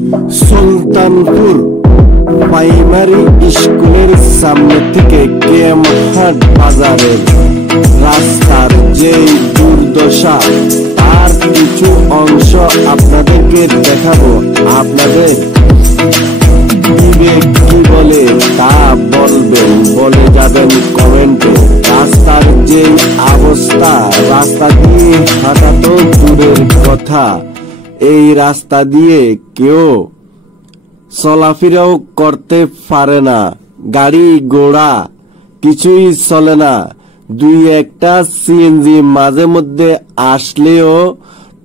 Sultanpur primary স্কুলের সামনে থেকে কেএমহাট বাজারের রাস্তার যে দুর্দশা তার কিছু অংশ আপনাদেরকে দেখাবো। আপনাদের বিবেক কি বলে তা বলবেন, বলে যাবেন কমেন্টে। রাস্তার যে অবস্থা, রাস্তা দিয়ে হাঁটা তো দূরের কথা, এই রাস্তা দিয়ে কেউ চলাফেরাও করতে পারে না, গাড়ি ঘোড়া কিছুই চলে না। দুই একটা সিএনজি মাঝে মধ্যে আসলেও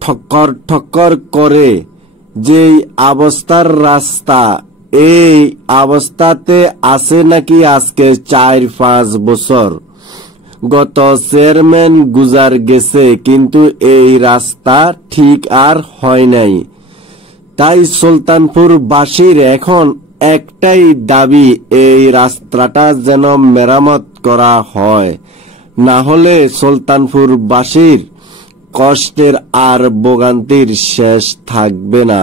ঠক্কর ঠক্কর করে। যেই অবস্থার রাস্তা, এই অবস্থাতে আছে নাকি আজকে 4-5 বছর। গত চেয়ারম্যান গুজার গেছে, কিন্তু এই রাস্তা ঠিক আর হয় নাই। তাই সুলতানপুর বাসীর এখন একটাই দাবি, এই রাস্তাটা যেন মেরামত করা হয়, না হলে সুলতানপুর বাসীর কষ্টের আর ভোগান্তির শেষ থাকবে না।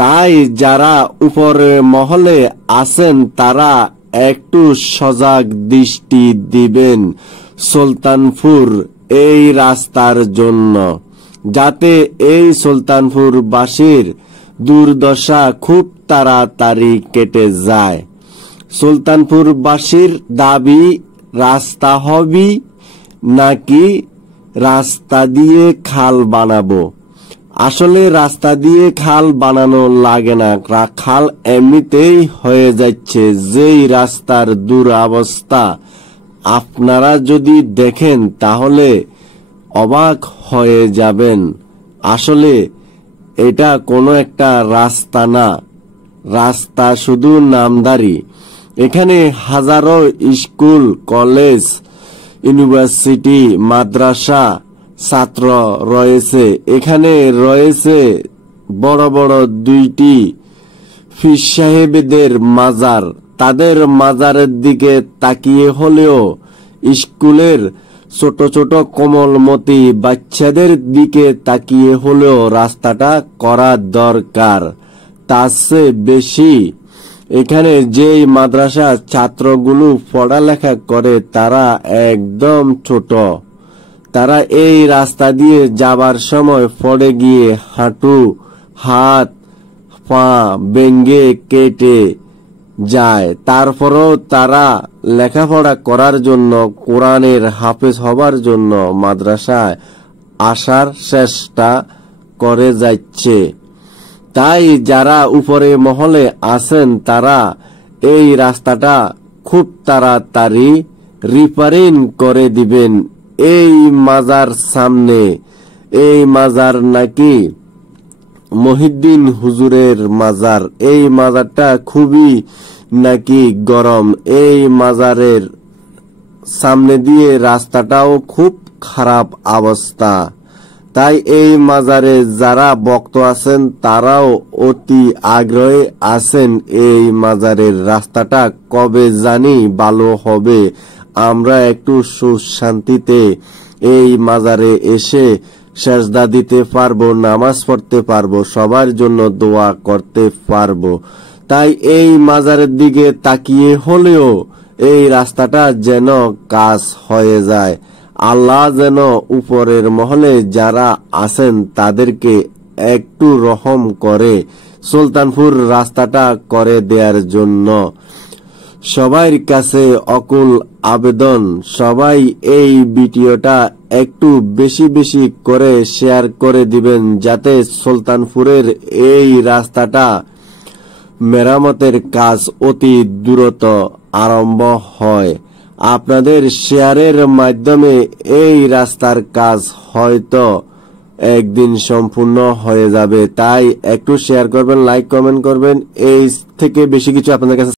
তাই যারা উপরে মহলে আছেন তারা একটু সজাগ দৃষ্টি দিবেন সুলতানপুর এই রাস্তার জন্য, যাতে এই সুলতানপুর বাসীর দুর্দশা খুব তাড়াতাড়ি কেটে যায়। সুলতানপুর বাসীর দাবি, রাস্তা হবে নাকি রাস্তা দিয়ে খাল বানাবো। আসলে রাস্তা দিয়ে খাল বানানো লাগে না, খাল এমনিতেই হয়ে যাচ্ছে। যেই রাস্তার দুরবস্থা আপনারা যদি দেখেন তাহলে অবাক হয়ে যাবেন। আসলে এটা কোনো একটা রাস্তা না, রাস্তা শুধু নামদারি। এখানে হাজারো স্কুল, কলেজ, ইউনিভার্সিটি, মাদ্রাসা ছাত্র রয়েছে। এখানে রয়েছে বড় বড় 2টি পীর সাহেবদের মাজার। তাদের মাজারের দিকে তাকিয়ে হলেও স্কুলের ছোট ছোট কোমলমতি বাচ্চাদের দিকে তাকিয়ে হলেও রাস্তাটা করা দরকার। তার চেয়ে বেশি এখানে যেই মাদ্রাসা ছাত্রগুলো পড়ালেখা করে তারা একদম ছোট, তারা এই রাস্তা দিয়ে যাবার সময় পড়ে গিয়ে হাঁটু, হাত, পা ভেঙে কেটে যায়। তারপরেও তারা লেখাপড়া করার জন্য, কোরআনের হাফেজ হবার জন্য মাদ্রাসায় আসার চেষ্টা করে যাচ্ছে। তাই যারা উপরে মহলে আছেন তারা এই রাস্তাটা খুব তাড়াতাড়ি রিপেয়ারিং করে দিবেন। এই মাজার সামনে, এই মাজার নাকি মহিউদ্দিন হুজুরের মাজার, এই মাজারটা খুবই নাকি গরম। এই মাজারের সামনে দিয়ে রাস্তাটাও খুব খারাপ অবস্থা। তাই এই মাজারে যারা ভক্ত আছেন তারাও অতি আগ্রহে আছেন এই মাজারের রাস্তাটা কবে জানি ভালো হবে, আমরা একটু সুখ শান্তিতে এই মাজারে এসে সেজদা দিতে পারবো, নামাজ পড়তে পারবো, সবার জন্য দোয়া করতে পারবো। তাই এই মাজারের দিকে তাকিয়ে হলেও এই রাস্তাটা যেন কাজ হয়ে যায়। আল্লাহ যেন উপরের মহলে যারা আছেন তাদেরকে একটু রহম করে সুলতানপুর রাস্তাটা করে দেওয়ার জন্য সবার কাছে অকুল আবেদন। সবাই এই ভিডিওটা একটু বেশি বেশি করে শেয়ার করে দিবেন, যাতে সুলতানপুরের এই রাস্তাটা মেরামতের কাজ অতি দ্রুত আরম্ভ হয়। আপনাদের শেয়ারের মাধ্যমে এই রাস্তার কাজ হয়তো একদিন সম্পূর্ণ হয়ে যাবে। তাই একটু শেয়ার করবেন, লাইক কমেন্ট করবেন। এই থেকে বেশি কিছু আপনাদের কাছে